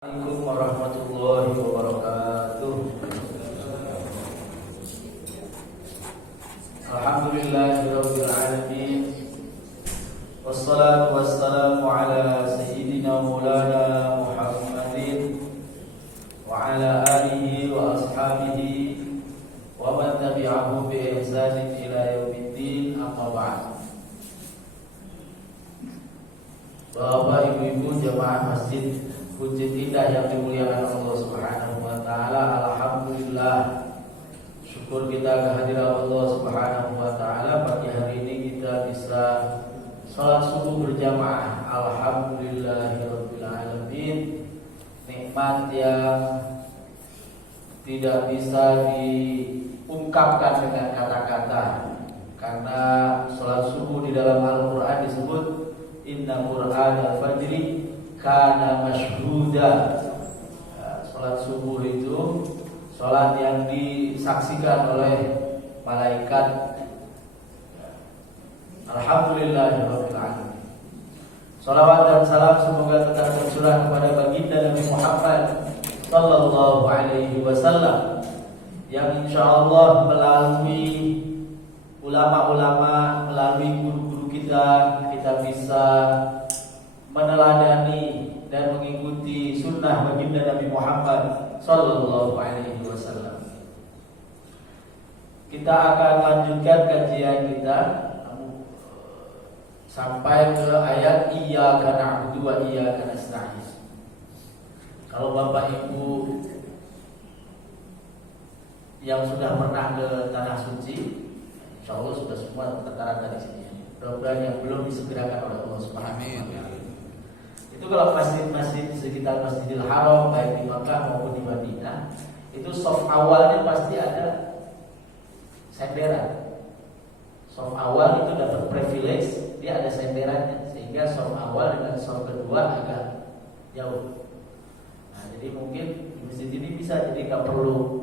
Assalamualaikum warahmatullahi wabarakatuh. Alhamdulillahirabbil alamin. Wassalatu wassalamu ala sayyidina maulana Muhammadin wa ala alihi wa ashabihi wa man tabi'ahu bi ihsanin ila yaumiddin, amma ba'd. Bapak, ibu-ibu jamaah masjid Puji tidak yang dimuliakan Allah Subhanahu wa taala. Alhamdulillah, syukur kita kehadiran Allah Subhanahu wa taala. Pagi hari ini kita bisa salat subuh berjamaah. Alhamdulillahirabbil alamin. Nikmat yang tidak bisa diungkapkan dengan kata-kata, karena salat subuh di dalam Al-Qur'an disebut inna qur'anal fajri kana masyhuda. Salat subuh itu salat yang disaksikan oleh malaikat. Alhamdulillahirabbil alamin. Salawat dan salam semoga tetap tercurah kepada baginda Nabi Muhammad sallallahu alaihi wasallam, yang insyaallah melalui ulama-ulama, melalui guru-guru kita bisa meneladani dan mengikuti sunnah baginda Nabi Muhammad sallallahu alaihi wasallam. Kita akan lanjutkan kajian kita sampai ke ayat iyyaka na'budu wa iyyaka nasta'in. Kalau Bapak Ibu yang sudah pernah ke tanah suci, insyaallah sudah semua tertara di sini. Mudah-mudahan yang belum disegerakan oleh Allah Subhanahu wa taala. Itu kalau masjid-masjid sekitar Masjidil Haram, baik di Makkah maupun di Madinah, itu soft awalnya pasti ada senderan. Soft awal itu dapat privilege, dia ada senderannya, sehingga soft awal dengan soft kedua agak jauh. Nah, jadi mungkin di masjid ini bisa, jadi nggak perlu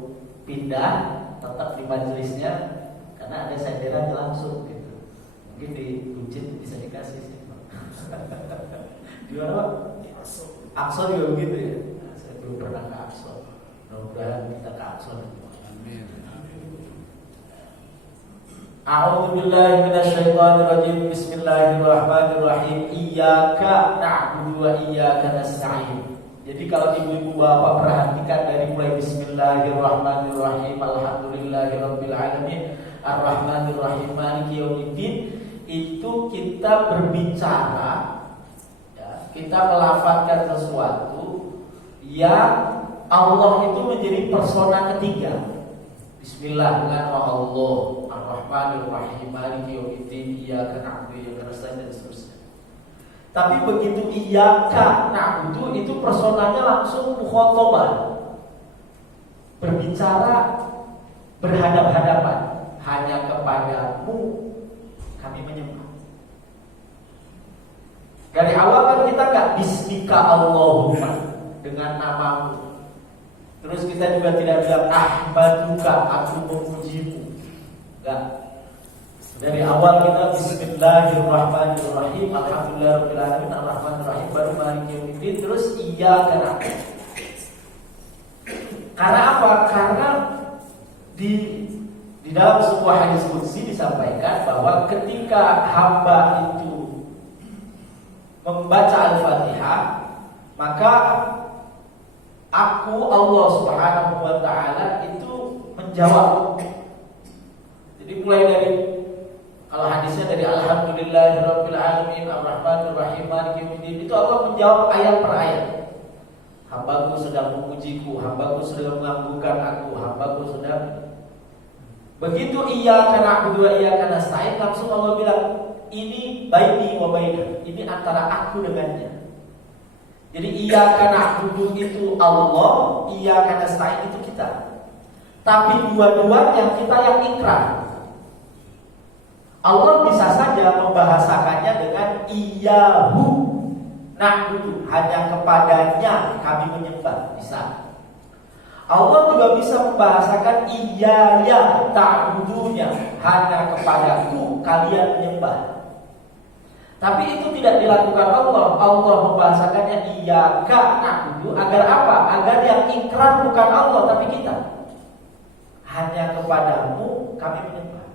pindah, tetap di majelisnya, karena ada senderan langsung gitu. Mungkin di masjid bisa dikasih sih. Di mana Pak? Aqsa juga begitu ya. Nah, saya belum pernah ke Aqsa. Mudah-mudahan kita ke Aqsa. Amin. A'udzu billahi minasyaitonir rajim. Bismillahirrahmanirrahim. Iyyaka na'budu wa iyyaka nasta'in. Jadi kalau ibu-ibu bapak perhatikan dari mulai bismillahirrahmanirrahim, alhamdulillahirabbil alamin, arrahmanirrahim, maliki yaumiddin, itu kita berbicara, kita melafatkan sesuatu yang Allah itu menjadi persona ketiga. Bismillah, nama Allah, Ar-Rahmanir-Rahim, Maliki yaumiddin, iyyaka na'budu wa iyyaka nasta'in, dan seterusnya. Tapi begitu iyyaka na'budu, itu personanya langsung mukhatabah, berbicara berhadap-hadapan, hanya kepadamu kami menyembah. Dari awal kan kita nggak bismika Allahumma, dengan namamu. Terus kita juga tidak bilang ahmaduka, aku memujimu. Enggak. Dari awal kita bismillahirrahmanirrahim, alhamdulillahirabbil alamin, arrahmanirrahim, baru maliki yaumiddin, terus iyyaka na'budu. Karena apa? Karena di dalam sebuah hadis qudsi disampaikan bahwa ketika hamba itu membaca Al-Fatihah, maka aku Allah Subhanahu wa taala itu menjawab. Jadi mulai dari, kalau hadisnya dari alhamdulillahirabbil alamin, arrahmanir rahim, maliki yaumiddin, itu Allah menjawab ayat per ayat. Hambaku sedang memujiku, hambaku sedang menganggungkan aku, hambaku sedang. Begitu iyyaka na'budu wa iyyaka nasta'in, langsung Allah bilang, ini baini wa baina, ini antara aku dengannya. Jadi iyyaka na'budu itu Allah, iyyaka nasta'in itu kita. Tapi dua-duanya kita yang ikrar. Allah bisa saja membahasakannya dengan iyyahu na'budu, hanya kepadanya kami menyembah, bisa. Allah juga bisa membahasakan iyyaya ta'budunya, hanya kepadaku kalian menyembah. Tapi itu tidak dilakukan Allah. Allah membahasakannya iyyaka na'budu agar apa? Agar yang ikrar bukan Allah tapi kita. Hanya kepadamu kami menyembah.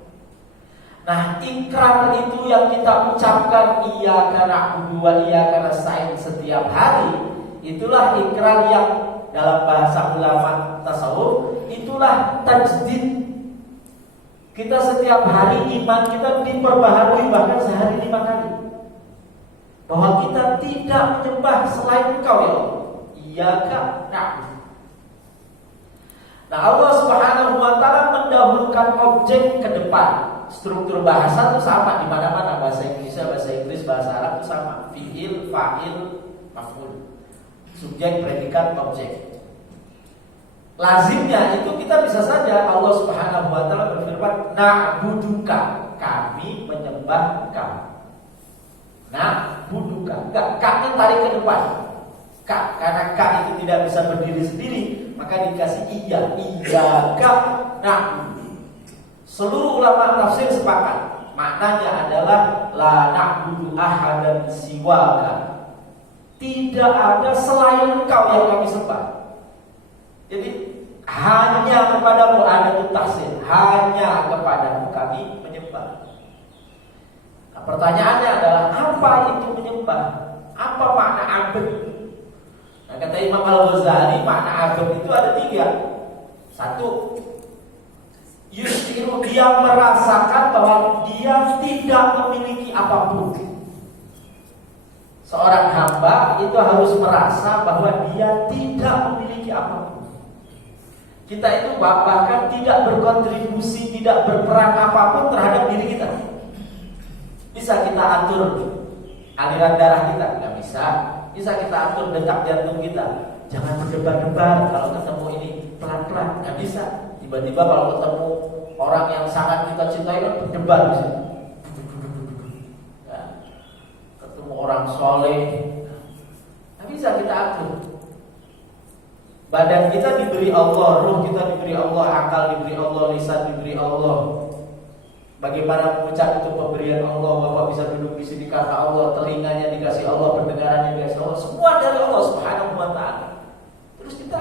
Nah, ikrar itu yang kita ucapkan iyyaka na'budu wa iyyaka nasta'in setiap hari, itulah ikrar yang dalam bahasa ulama tasawuf itulah tajdid. Kita setiap hari iman kita diperbaharui bahkan sehari 5 kali. Bahwa kita tidak menyembah selain Engkau ya Allah. Iyyaka na'budu. Nah, Allah Subhanahu wa taala mendahulukan objek ke depan. Struktur bahasa itu sama di mana-mana, bahasa Indonesia, bahasa Inggris, bahasa Arab itu sama. Fi'il, fa'il, maf'ul. Subjek, predikat, objek. Lazimnya itu kita bisa saja Allah Subhanahu wa taala berfirman, na'buduka, kami menyembah Engkau. Na'buduka, enggak, kaknya tarik ke depan. Kak, karena kak itu tidak bisa berdiri sendiri, maka dikasih iyyaka na'budu. Seluruh ulama tafsir sepakat, maknanya adalah la na'budu ahadan siwaka. Tidak ada selain Engkau yang kami sembah. Jadi hanya kepadamu ada tafsir, hanya kepadamu kami menyembah. Nah, pertanyaannya adalah apa itu menyembah? Apa makna abd? Nah, kata Imam Al-Ghazali makna abd itu ada 3. 1, yushiru, dia merasakan bahwa dia tidak memiliki apapun. Seorang hamba itu harus merasa bahwa dia tidak memiliki apapun. Kita itu bahkan tidak berkontribusi, tidak berperan apapun terhadap diri kita. Bisa kita atur aliran darah kita? Nggak bisa. Bisa kita atur detak jantung kita. Jangan berdebar-debar kalau ketemu ini, pelan-pelan. Nggak bisa. Tiba-tiba kalau ketemu orang yang sangat kita cintai kan berdebar bisa. Ya. Ketemu orang soleh, nggak bisa kita atur. Badan kita diberi Allah, ruh kita diberi Allah, akal diberi Allah, lisan diberi Allah. Bagaimana mengucap itu pemberian Allah. Bapak bisa duduk di sini karena Allah, telinganya dikasih Allah, pendengarannya dikasih Allah, semua dari Allah Subhanahu wa taala. Terus kita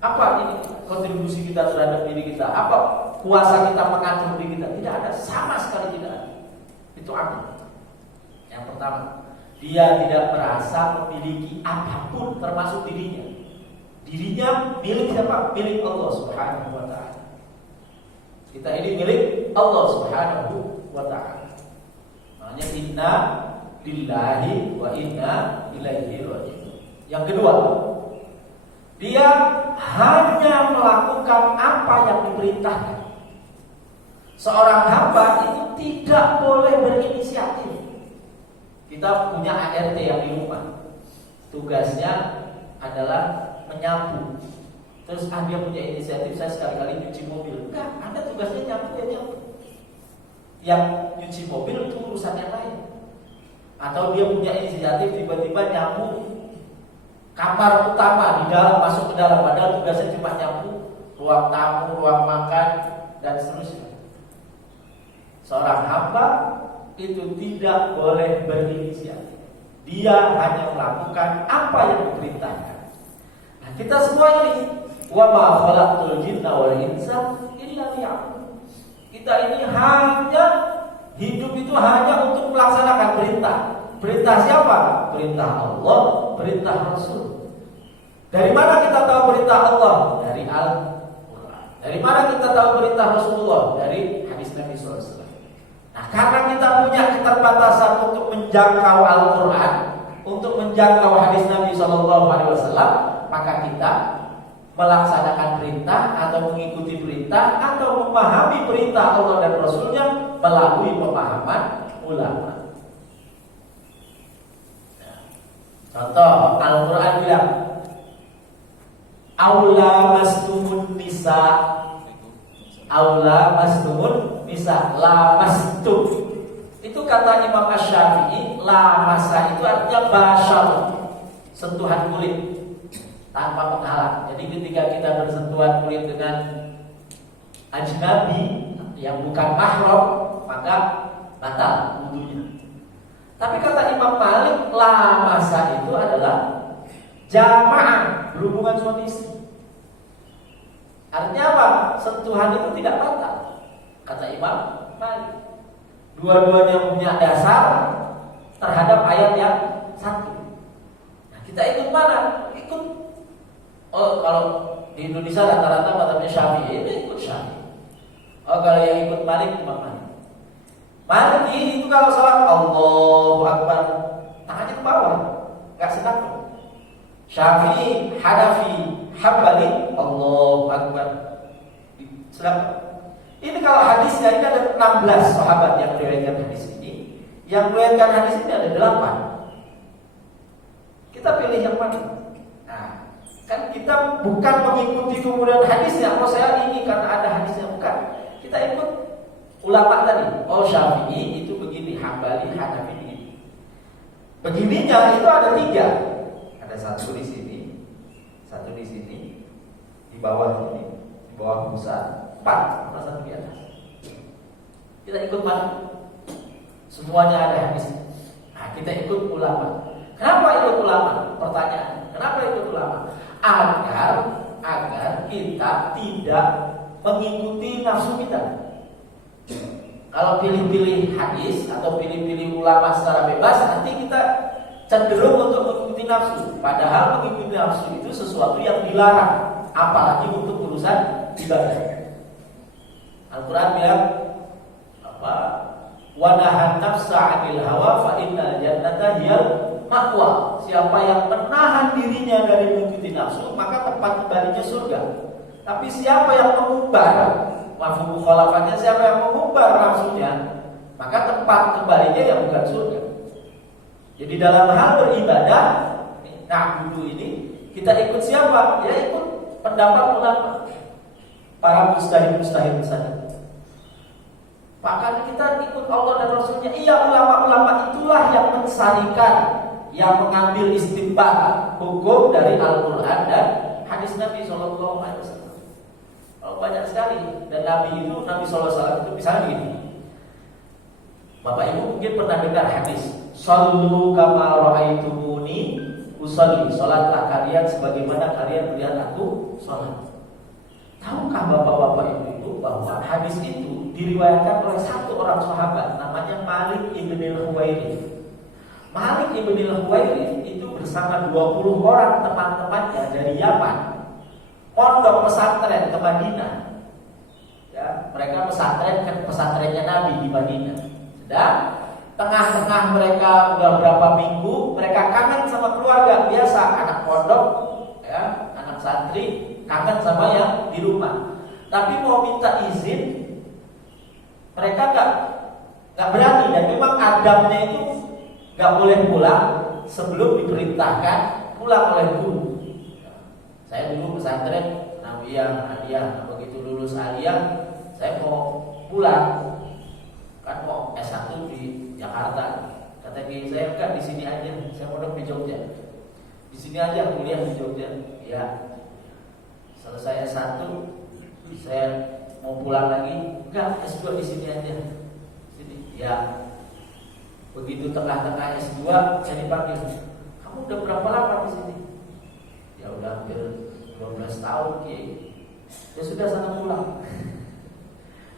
apa ini kontribusi kita terhadap diri kita? Apa kuasa kita mengatur diri kita? Tidak ada, sama sekali tidak ada. Itu apa? Yang pertama, dia tidak merasa memiliki apapun termasuk dirinya. Dirinya milik siapa? Milik Allah Subhanahu wa ta'ala. Kita ini milik Allah Subhanahu wa ta'ala. Maknanya inna lillahi wa inna ilaihi raji'un. Yang kedua, dia hanya melakukan apa yang diperintahkan. Seorang hamba itu tidak boleh berinisiatif. Kita punya ART yang di rumah. Tugasnya adalah menyapu. Terus dia punya inisiatif, saya sekali-kali nyuci mobil. Enggak, Anda tugasnya nyapu ya nyapu. Yang nyuci mobil itu urusan yang lain. Atau dia punya inisiatif tiba-tiba nyapu kamar utama di dalam, masuk ke dalam, padahal tugasnya cuma nyapu ruang tamu, ruang makan dan seterusnya. Seorang hamba itu tidak boleh berinisiatif. Dia hanya melakukan apa yang diperintahkan. Nah, kita semua ini wa ma khalaqtul jinna wal insa illa liya'budun. Kita ini hanya hidup itu hanya untuk melaksanakan perintah. Perintah siapa? Perintah Allah, perintah Rasul. Dari mana kita tahu perintah Allah? Dari Al-Quran. Dari mana kita tahu perintah Rasulullah? Dari hadis Nabi SAW. Nah, karena kita punya keterbatasan untuk menjangkau Al-Quran, untuk menjangkau hadis Nabi SAW, maka kita melaksanakan perintah atau mengikuti perintah atau memahami perintah Allah dan Rasulnya melalui pemahaman ulama. Contoh, Al-Quran bilang aula mastumun nisa, aula mastumun nisa, la mastum. Itu kata Imam Asy-Syafi'i, la masa itu artinya basyar, sentuhan kulit tanpa penghalang. Jadi ketika kita bersentuhan kulit dengan ajnabi yang bukan mahram, maka batal wudunya. Tapi kata Imam Malik, la masa itu adalah jamaah, berhubungan suami istri. Artinya apa? Sentuhan itu tidak batal, kata Imam Malik. Dua-duanya punya dasar terhadap ayat yang satu. Nah, kita ikut mana? Ikut. Oh, kalau di Indonesia rata-rata mazhabnya Syafi'i, ini ikut Syafi'i. Oh, kalau yang ikut Malik, Imam Malik. Malik itu kalau salat Allahu Akbar, tangannya ke bawah, nggak sedang. Syafi'i, Hanafi, Hambali, Allahu Akbar, sedang. Ini kalau hadisnya ini ada 16 sahabat yang meriwayatkan hadis ini. Yang meriwayatkan hadis ini ada 8. Kita pilih yang mana? Nah, kan kita bukan mengikuti kemudian hadisnya. Oh, saya ini karena ada hadisnya, bukan. Kita ikut ulama tadi. Oh, Syafi'i itu begini, Hambali, Hanafi begini. Begininya itu ada 3. Ada satu di sini, satu di sini, di bawah sini, di bawah pusat. 4, satu di atas. Kita ikut mana? Semuanya ada hadis. Nah, kita ikut ulama. Kenapa ikut ulama? Pertanyaan. Kenapa ikut ulama? Agar kita tidak mengikuti nafsu kita. Kalau pilih-pilih hadis atau pilih-pilih ulama secara bebas, nanti kita cenderung untuk mengikuti nafsu. Padahal mengikuti nafsu itu sesuatu yang dilarang, apalagi untuk urusan ibadah. Al-Quran bilang apa? Wa nahan nafsa 'anil hawa fa innal jannata hiyal ma'wa. Siapa yang menahan dirinya dari mengikuti nafsu, maka tempat kembalinya surga. Tapi siapa yang mengumbar, mafhum mukhalafatnya, siapa yang mengumbar nafsunya, maka tempat kembalinya yang bukan surga. Jadi dalam hal beribadah, nah dulu ini kita ikut siapa? Ya ikut pendapat ulama, para mujtahid saja. Bahkan kita ikut Allah dan Rasulnya. Iya, ulama-ulama itulah yang mensarikan, yang mengambil istinbat hukum dari Al-Quran dan hadis Nabi SAW. Oh, banyak sekali. Dan Nabi SAW itu misalnya begini. Bapak Ibu mungkin pernah dengar hadis, Sallu kama ra'aitumuni usolli. Salatlah kalian sebagaimana kalian melihat aku salat. Tahukah bapak-bapak ibu bahwa hadis itu diriwayatkan oleh satu orang sahabat namanya Malik ibn al-Huwairith. Malik ibn al-Huwairith itu bersama 20 orang teman-temannya dari Yaman, pondok pesantren ke Madinah. Ya, mereka pesantrennya Nabi di Madinah. Dan tengah-tengah mereka udah berapa minggu, mereka kangen sama keluarga. Biasa anak pondok, ya, anak santri kangen sama yang di rumah. Tapi mau minta izin, mereka nggak berani. Dan memang adabnya itu nggak boleh pulang sebelum diperintahkan pulang oleh guru. Saya dulu pesantren aliyah, begitu lulus aliyah, saya mau pulang, kan mau S1 di Jakarta. Kata gini, saya enggak, di sini aja, saya mau di Jogja. Di sini aja kuliah di Jogja. Ya. Selesai S1, saya mau pulang lagi, enggak, S2 di sini aja. Sini. Ya. Begitu tengah-tengah S2, saya dipanggil. Kamu udah berapa lama di sini? Ya udah hampir 12 tahun, ya sudah sana pulang.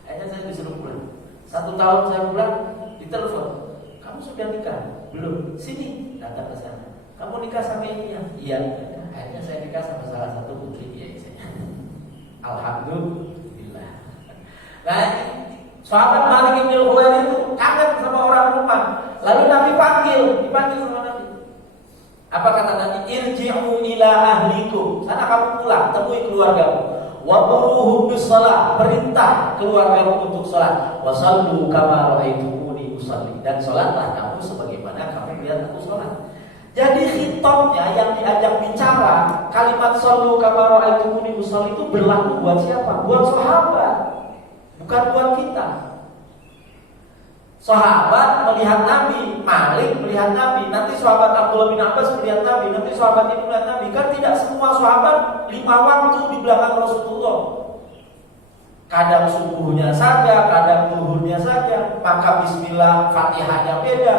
Akhirnya saya disuruh pulang. 1 tahun saya pulang, ditelepon. Kamu sudah nikah? Belum. Sini, datang ke sana. Kamu nikah sama ini ya? Iya. Akhirnya saya nikah sama salah satu putri dia. Alhamdulillah. Nah, sahabat Malik bin Huwairith itu kangen sama orang rumah. Lalu Nabi dipanggil sama Nabi. Apa kata Nabi? Irji'u ila ahlikum. Sana kamu pulang, temui keluargamu. Wa muruhum bis shalah, perintah keluargamu untuk salat. Wa sallu kama ra'aitumuni usalli, dan salatlah kamu sebagaimana kamu lihat aku salat. Jadi khitabnya yang diajak bicara, kalimat sallu kama ra'aitumuni usalli itu berlaku buat siapa? Buat sahabat, bukan buat kita. Sahabat melihat Nabi, Malik melihat Nabi, nanti sahabat Abdullah bin Abbas melihat Nabi, nanti sahabat ini melihat Nabi. Kan tidak semua sahabat 5 waktu di belakang Rasulullah. Kadang subuhnya saja, kadang zuhurnya saja, maka bismillah Fatihahnya beda.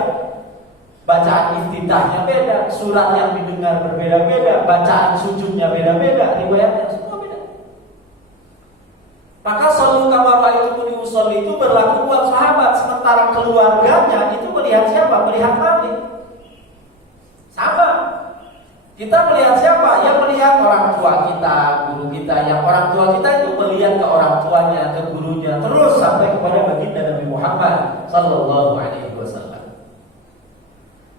Bacaan iftitahnya beda, surat yang didengar berbeda-beda, bacaan sujudnya beda-beda, riwayatnya semua beda. Maka shollu kama ra'aitumuni usolli itu berlaku buat sahabat, sementara keluarganya itu melihat siapa? Melihat Nabi. Sama. Kita melihat siapa? Yang melihat orang tua kita, guru kita. Yang orang tua kita itu melihat ke orang tuanya, ke gurunya, terus sampai kepada baginda Nabi Muhammad sallallahu alaihi wasallam.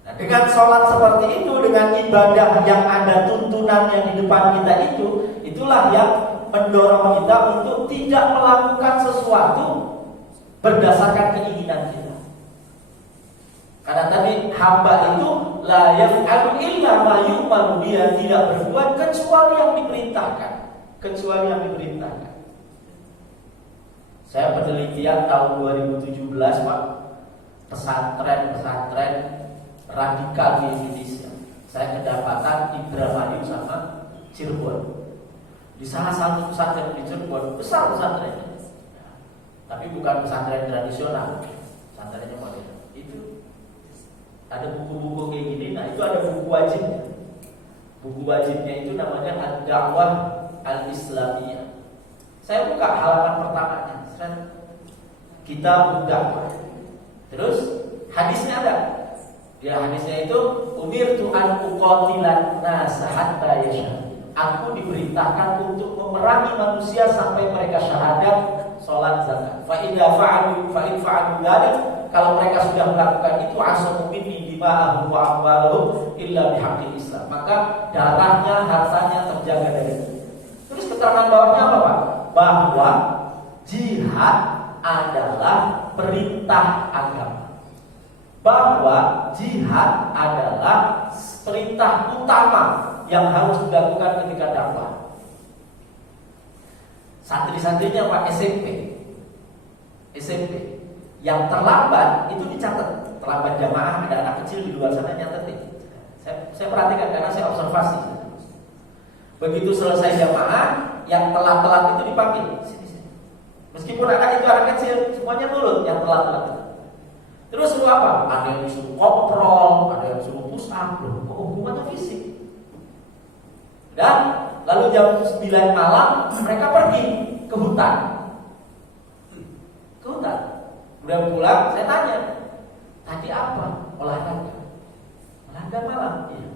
Nah, dengan sholat seperti itu, dengan ibadah yang ada tuntunannya di depan kita itu, itulah yang mendorong kita untuk tidak melakukan sesuatu berdasarkan keinginan kita. Karena tadi hamba itu la yaf'alu illa ma yu'maru, dia tidak berbuat kecuali yang diperintahkan, kecuali yang diperintahkan. Saya penelitian tahun 2017, Pak, pesantren radikal di Indonesia. Saya kedapatan Indramayu sama Cirebon. Di salah satu pesantren di Cirebon, besar pesantrennya, tapi bukan pesantren tradisional, pesantrennya modern. Itu ada buku-buku kayak gini. Nah, itu ada buku wajibnya. Buku wajibnya itu namanya Ad-Da'wah Al-Islamiyah. Saya buka halaman pertamanya, Kitab Dakwah. Terus hadisnya ada. Ya, hadisnya itu umirtu an uqatilan nas hatta yashhadu. Aku diperintahkan untuk memerangi manusia sampai mereka syahadat, sholat, zakat. Fa in fa'alu dzalik, kalau mereka sudah melakukan itu, asamu minni dima'ahum wa amwaluhum illa bihaqqil Islam. Maka darahnya, hartanya terjaga dari itu. Terus keterangan bawahnya apa, Pak? Bahwa jihad adalah perintah agama. Bahwa jihad adalah perintah utama yang harus dilakukan ketika dakwah. Santri-santrinya Pak SMP yang terlambat itu dicatat. Terlambat jamaah, ada anak kecil di luar sana nyatetin. Saya perhatikan karena saya observasi. Begitu selesai jamaah, yang telat-telat itu dipanggil. Sini. Meskipun anak itu anak kecil, semuanya nurut yang telat-telat. Terus suruh apa? Ada yang disuruh kontrol, ada yang disuruh push up, hubungannya fisik. Dan lalu jam 9 malam mereka pergi ke hutan. Udah pulang, saya tanya, tadi apa olahraga? Olahraga malam? Iya.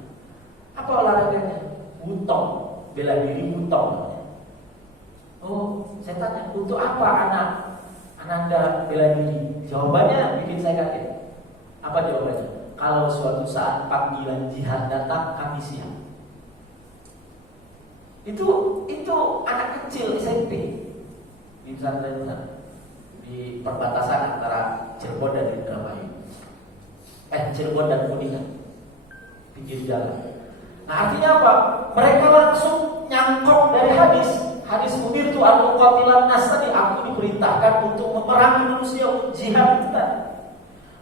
Apa olahraganya? Wutong, bela diri wutong. Oh, saya tanya, untuk apa Ananda bela diri? Jawabannya bikin saya kaget. Apa jawabannya? Kalau suatu saat panggilan jihad datang, kami siap. Itu anak kecil SMP di pesantren di perbatasan antara Cirebon dan Indramayu. Cirebon dan Kuningan, pinggir jalan. Nah, artinya apa? Mereka langsung nyangkok dari hadis umirtu an uqatilan nas tadi, aku diperintahkan untuk memerangi manusia, jihad kita.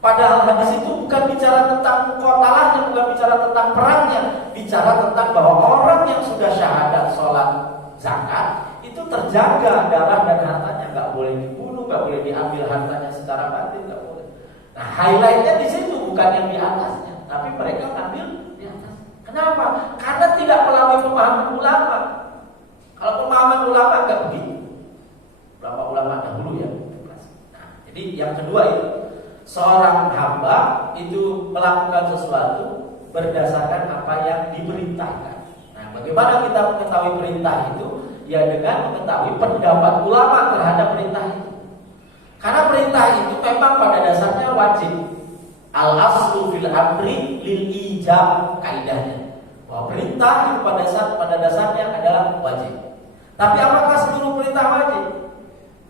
Padahal hadis itu bukan bicara tentang muqatalahnya, bukan bicara tentang perangnya, bicara tentang bahwa orang yang sudah syahadat, sholat, zakat itu terjaga darah dan hartanya, nggak boleh dibunuh, nggak boleh diambil hartanya secara batin, nggak boleh. Nah, highlightnya di situ bukan yang di atasnya, tapi mereka ambil di atas. Kenapa? Karena tidak melalui pemahaman ulama. Kalau pemahaman ulama nggak begitu. Berapa ulama dahulu ya. Nah, jadi yang kedua itu, seorang hamba itu melakukan sesuatu berdasarkan apa yang diperintahkan. Nah, bagaimana kita mengetahui perintah itu? Ya dengan mengetahui pendapat ulama terhadap perintah itu. Karena perintah itu memang pada dasarnya wajib. Al-aslu fil amri lil ijab, kaidahnya. Bahwa perintah itu pada dasarnya adalah wajib. Tapi apakah seluruh perintah wajib?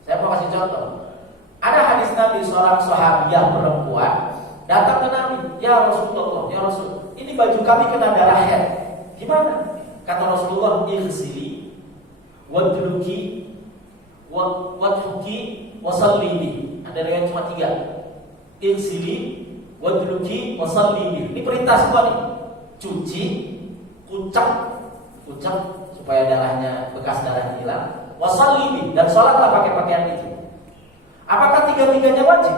Saya mau kasih contoh. Ada hadis Nabi, seorang sahabiah perempuan datang ke Nabi, ya Rasulullah, ya Rasul, ini baju kami kena darah haid. Gimana? Kata Rasulullah, ighsili wadluki wadhuki wasallibi. Ada riwayat cuma 3. Ighsili wadluki wasallibi. Ini perintah semua nih. Cuci, kucap supaya darahnya, bekas darah hilang. Wasallibi, dan sholatlah pakai pakaian itu. Apakah 3-tiganya wajib?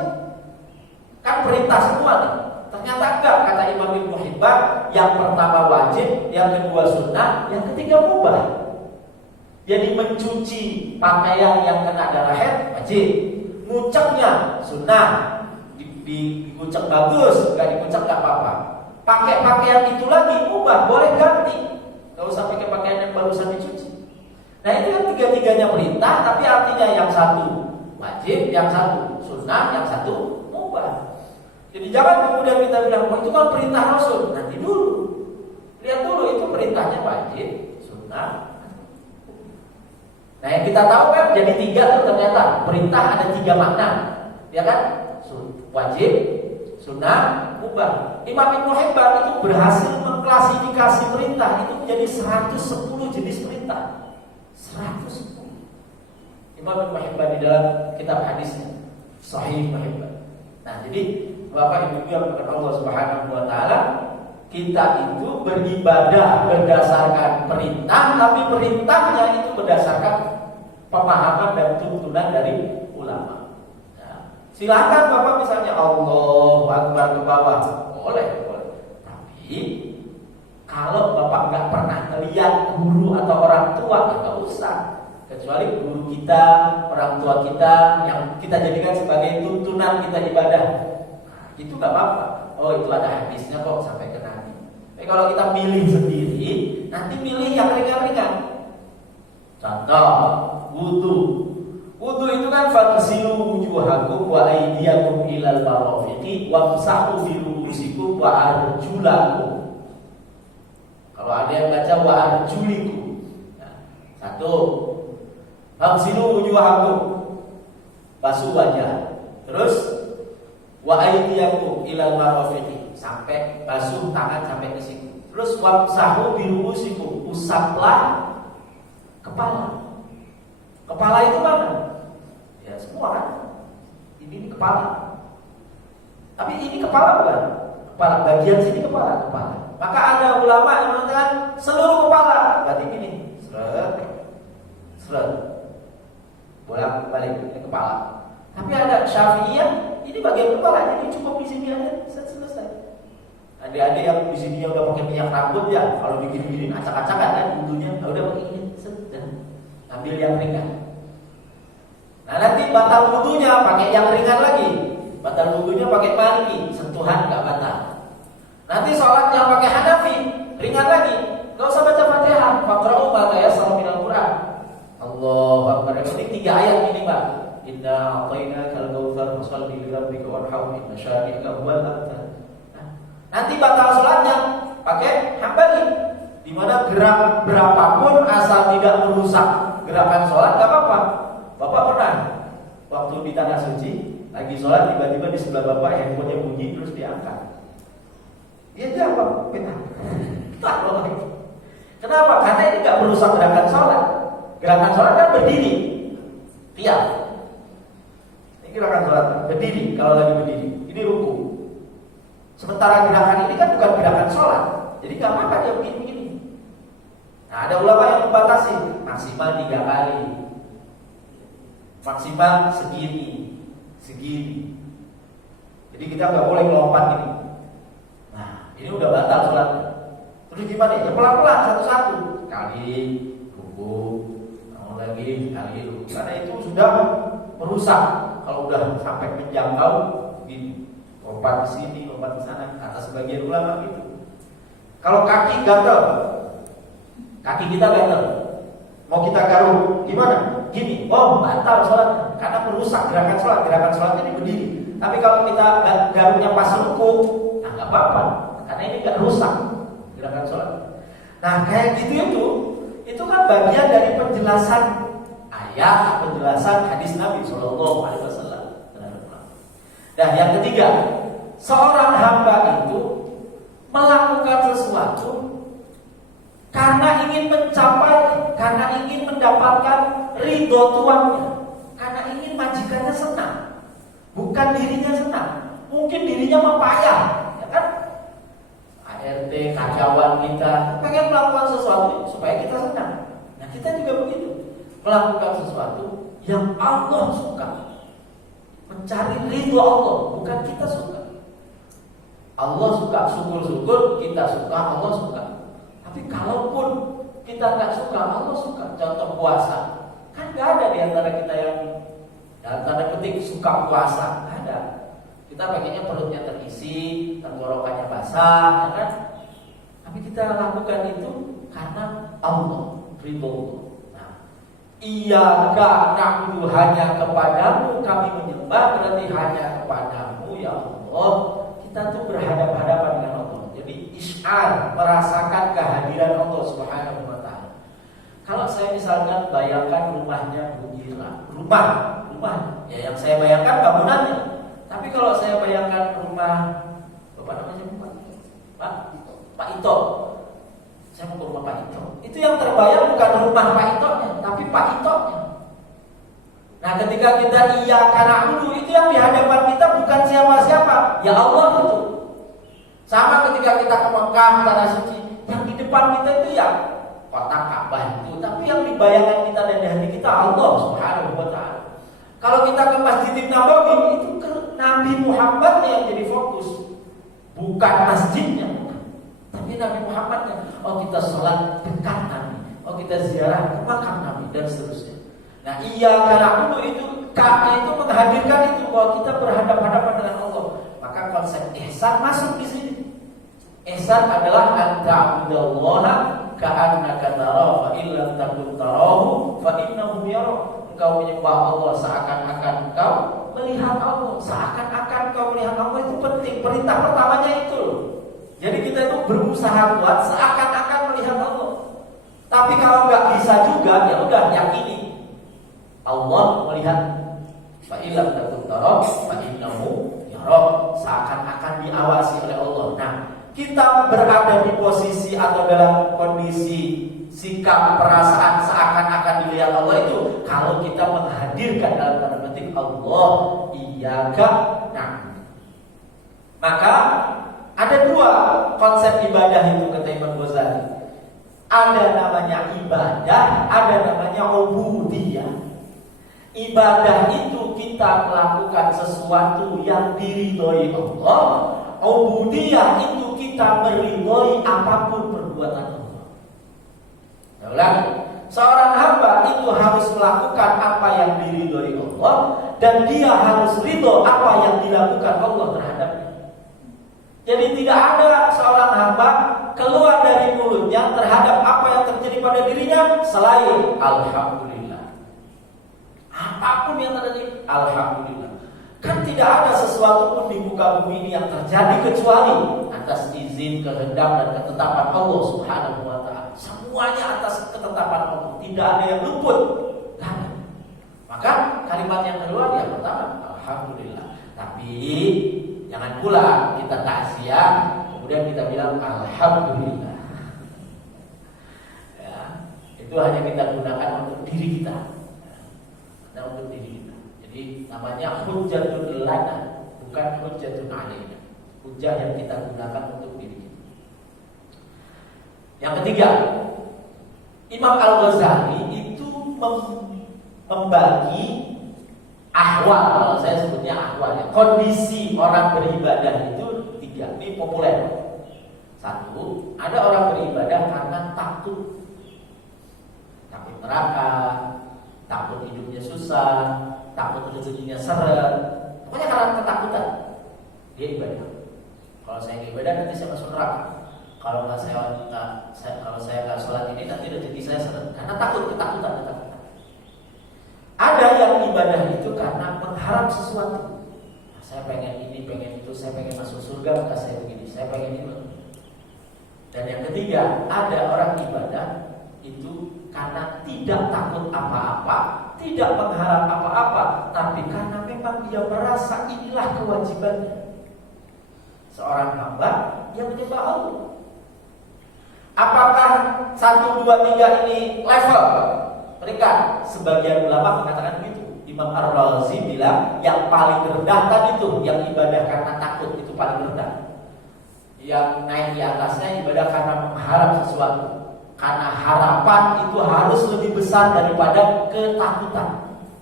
Kan perintah semua nih. Ternyata enggak, kata Imam Ibnu Hibban, yang pertama wajib, yang kedua sunnah, yang ketiga mubah. Jadi mencuci pakaian yang kena darah haid wajib, nguceknya sunnah, dikucek bagus, enggak dikucek enggak apa-apa. Pakai pakaian itu lagi mubah, boleh ganti, enggak usah pakai pakaian yang barusan dicuci. Nah itu kan tiga-tiganya perintah, tapi artinya yang satu wajib, yang satu sunnah, yang satu mubah. Jadi jangan kemudian kita bilang, oh itu kan perintah Rasul. Nanti dulu, lihat dulu itu perintahnya wajib, sunnah. Nah yang kita tahu kan jadi tiga tuh ternyata perintah ada tiga makna, ya kan? Wajib, sunnah, mubah. Imam Ibnu Hibban itu berhasil mengklasifikasi perintah itu menjadi 110 jenis perintah. 110. Imam Ibnu Hibban di dalam kitab hadisnya Sahih Ibnu Hibban. Nah jadi Bapak Ibu yang berkat Allah Subhanahu wa taala, kita itu beribadah berdasarkan perintah, tapi perintahnya itu berdasarkan pemahaman dan tuntunan dari ulama. Nah, silakan Bapak misalnya Allahu Akbar ke bawah, boleh. Tapi kalau Bapak nggak pernah melihat guru atau orang tua, nggak usah. Kecuali guru kita, orang tua kita yang kita jadikan sebagai tuntunan kita ibadah. Itu gak apa-apa. Oh itu ada hadisnya kok sampai ke Nabi. Tapi kalau kita milih sendiri, nanti milih yang ringan-ringan. Contoh, wudu. Wudu itu kan faghsilu wujuhakum wa aydiyakum ilal marafiqi wamsahu bi ru'usikum wa arjulakum. Kalau ada yang baca wa arjulikum. Nah, satu, faghsilu wujuhakum, basuh wajah. Terus wa aydiyakum ilal marafiqi, sampai basuh tangan sampai ke situ. Terus wamsahu bi ru'usikum, usaplah kepala. Kepala itu mana? Ya semua kan. Ini kepala. Tapi ini kepala bukan? Kepala bagian sini kepala. Maka ada ulama yang mengatakan seluruh kepala. Berarti ini seret. Bolak balik ke kepala. Tapi ada Syafi'iyah, ini bagian kepala, jadi cukup di sini aja, selesai. Adik-adik yang di sini udah pakai minyak rambut ya, kalau bikin acak-acakan kan wudunya, udah pakai ini, dan ambil yang ringan. Nah nanti batal wudunya pakai yang ringan lagi, batal wudunya pakai mandi, sentuhan nggak batal. Nanti sholatnya pakai Hanafi, ringan lagi, nggak usah baca Fatihah, faqra'u ma tayassara minal Qur'an. Allahu Akbar. Yang penting 3 ayat ini Pak. Inna a'tainakal kautsar fasholli li rabbika wanhar inna syani'aka huwal abtar. Nanti batal sholatnya pakai Hambali, di mana gerak berapapun asal tidak merusak gerakan sholat nggak apa-apa. Bapak pernah waktu di tanah suci lagi sholat tiba-tiba di sebelah bapak handphonenya bunyi terus diangkat. Dia jawab, benar. Kenapa? Karena ini nggak merusak gerakan sholat. Gerakan sholat kan berdiri, tiap. Ini gerakan sholat berdiri. Kalau lagi berdiri, ini ruku. Sementara gerakan ini kan bukan gerakan sholat, jadi nggak apa-apa dia begini-begini. Nah ada ulama yang membatasi maksimal 3 kali, maksimal segini. Jadi kita nggak boleh melompat gini. Nah ini udah batal sholatnya. Terus gimana? Ya pelan-pelan satu-satu. Kali ruku, lagi kali ruku. Karena itu sudah merusak. Kalau udah sampai menjangkau gini, lompat di sini, lompat di sana. Kata sebagian ulama gitu. Kalau kaki gatal, kaki kita gatal, mau kita garuk, gimana? Gini, oh batal sholatnya, karena merusak gerakan sholat. Gerakan sholatnya ini berdiri. Tapi kalau kita garuknya pas ruku, nah nggak apa-apa, karena ini nggak rusak gerakan sholat. Nah kayak gitu itu kan bagian dari penjelasan ayat, penjelasan hadis Nabi Shallallahu Alaihi Wasallam. Dan yang ketiga, seorang hamba itu melakukan sesuatu karena ingin mencapai, karena ingin mendapatkan ridho tuannya, karena ingin majikannya senang, bukan dirinya senang. Mungkin dirinya mah payah, ya kan? ART, karyawan kita pengen melakukan sesuatu supaya kita senang. Nah kita juga begitu, melakukan sesuatu yang Allah suka, mencari ridho Allah, bukan kita suka. Allah suka, syukur-syukur, kita suka, Allah suka. Tapi kalaupun kita nggak suka, Allah suka. Contoh puasa, kan nggak ada di antara kita yang dalam tanda petik suka puasa, nggak ada. Kita pengennya perutnya terisi, tenggorokannya basah, ya kan? Tapi kita lakukan itu karena Allah, ridho. Nah, iyyaka na'budu, hanya kepadamu kami menyembah, berarti hanya kepadamu ya Allah. Kita tuh berhadapan-hadapan dengan Allah. Jadi isyar, merasakan kehadiran Allah Subhanahu wa taala. Kalau saya misalkan bayangkan rumahnya Bu Ira, rumah ya yang saya bayangkan bangunannya. Tapi kalau saya bayangkan rumah Bapak namanya Pak Ito. Saya mau ke rumah Pak Ito. Itu yang terbayang bukan rumah Pak Ito-nya, tapi Pak Ito-nya. Nah, ketika kita iyyaka na'budu, itu yang di hadapan kita bukan siapa-siapa, ya Allah itu. Sama ketika kita ke Mekah, tanah suci, yang di depan kita itu ya kota Ka'bah itu, tapi yang di bayangan kita dan di hati kita Allah Subhanahu wa taala. Kalau kita ke Masjid Nabawi, itu ke Nabi Muhammad yang jadi fokus, bukan masjidnya, tapi Nabi Muhammadnya. Oh, kita sholat dekat Nabi, oh kita ziarah ke makam Nabi dan seterusnya. Nah, iyyaka na'budu itu K-nya itu menghadirkan itu bahwa kita berhadapan-hadapan dengan Allah. Maka konsep ihsan masuk di sini. Ihsan adalah anta'budallaha ka'annaka tarahu fa illam takun tarahu fa innahu yarah. Engkau menyembah Allah seakan-akan engkau melihat Allah, seakan-akan engkau melihat Allah. Itu penting. Perintah pertamanya itu. Jadi kita itu berusaha kuat seakan-akan melihat Allah. Tapi kalau nggak bisa juga, ya udah yakini Allah melihat. Fa illam takun tarahu fa innahu yarah. Seakan-akan diawasi oleh Allah. Nah, kita berada di posisi atau dalam kondisi sikap perasaan seakan-akan dilihat Allah itu kalau kita menghadirkan dalam tanda petik Allah, iyyaka na'budu. Maka ada dua konsep ibadah itu kata Imam Ghazali. Ada namanya ibadah, ada namanya ubudiyah. Ibadah itu kita melakukan sesuatu yang diridhoi Allah. Ubudiyah itu kita meridhoi apapun perbuatan Allah. Nah, ulangi. Seorang hamba itu harus melakukan apa yang diridhoi Allah, dan dia harus ridho apa yang dilakukan Allah terhadapnya. Jadi tidak ada seorang hamba keluar dari mulutnya terhadap apa yang terjadi pada dirinya selain alhamdulillah. Apapun yang terjadi, alhamdulillah. Kan tidak ada sesuatu pun di muka bumi ini yang terjadi kecuali atas izin, kehendak dan ketetapan Allah Subhanahu wa taala. Semuanya atas ketetapan Allah, tidak ada yang luput. Nah, maka kalimat yang kedua yang pertama alhamdulillah. Tapi jangan pula kita takziah kemudian kita bilang alhamdulillah. Ya, itu hanya kita gunakan untuk diri kita. Untuk diri kita. Jadi namanya hujjatun lana, bukan hujjatun alaina. Hujjah yang kita gunakan untuk diri kita. Yang ketiga, Imam Al-Ghazali itu membagi ahwal, kalau saya sebutnya ahwal ya, kondisi orang beribadah itu tiga. Ini populer. Satu, ada orang beribadah karena takut neraka, takut hidupnya susah, takut rezekinya seret. Pokoknya karena ketakutan dia ibadah. Kalau saya ibadah nanti saya masuk neraka. Kalau saya nggak sholat ini nanti rezeki saya seret. Karena ketakutan. Ada yang ibadah itu karena mengharap sesuatu. Nah, saya pengen ini, pengen itu, saya pengen masuk surga, maka saya begini, saya pengen ini. Dan yang ketiga, ada orang ibadah itu karena tidak takut apa-apa, tidak mengharap apa-apa, tapi karena memang dia merasa inilah kewajibannya. Seorang hamba yang menyembah Allah. Apakah 1, 2, 3 ini level? Mereka sebagian ulama mengatakan begitu. Imam Ar-Razi bilang yang paling rendah tadi itu yang ibadah karena takut itu paling rendah. Yang naik di atasnya ibadah karena mengharap sesuatu. Karena harapan itu harus lebih besar daripada ketakutan.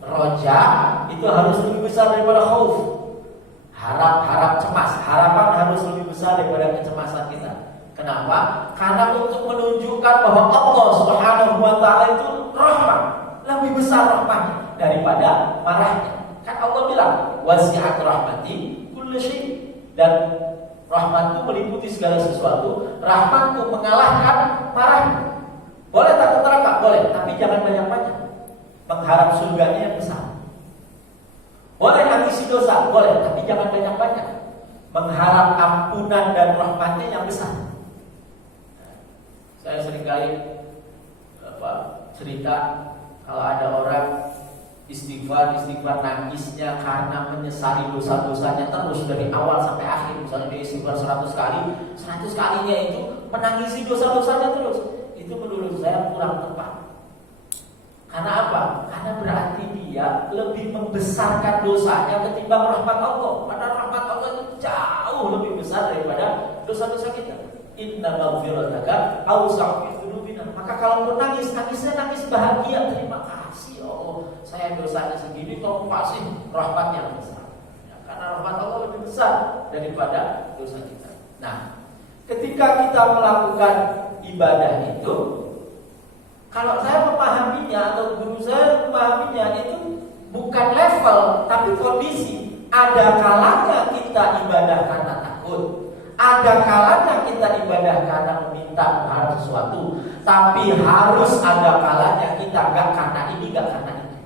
Roja itu harus lebih besar daripada khauf. Harap cemas, harapan harus lebih besar daripada kecemasan kita. Kenapa? Karena untuk menunjukkan bahwa Allah Subhanahu wa taala itu rahmat, lebih besar rahmatnya daripada marahnya. Kan Allah bilang, "Wasi'at rahmati kulli syai'." Dan rahmatku meliputi segala sesuatu, rahmatku mengalahkan marahku. Boleh takut neraka? Boleh, tapi jangan banyak-banyak. Mengharap surganya yang besar. Boleh ambisi dosa, boleh, tapi jangan banyak-banyak. Mengharap ampunan dan rahmatnya yang besar. Saya seringkali cerita kalau ada orang istighfar nangisnya karena menyesali dosa-dosanya terus dari awal sampai akhir. Misalnya dia istighfar 100 kali, 100 kalinya itu menangisi dosa-dosanya terus. Itu menurut saya kurang tepat. Karena apa? Karena berarti dia lebih membesarkan dosanya ketimbang rahmat Allah. Karena rahmat Allah itu jauh lebih besar daripada dosa-dosa kita. Inna maghfirataka awsa'u min dzunubina. Maka kalau pun nangisnya nangis bahagia. Terima kasih Allah, saya dosanya segini, kau kasih rahmat yang besar. Ya, karena rahmat Allah lebih besar daripada dosa kita. Nah, ketika kita melakukan ibadah itu, kalau saya memahaminya atau guru saya memahaminya itu bukan level tapi kondisi. Ada kalanya kita ibadah karena takut, ada kalanya kita ibadah karena meminta berharap sesuatu, tapi harus ada kalanya kita gak karena ini gak karena itu.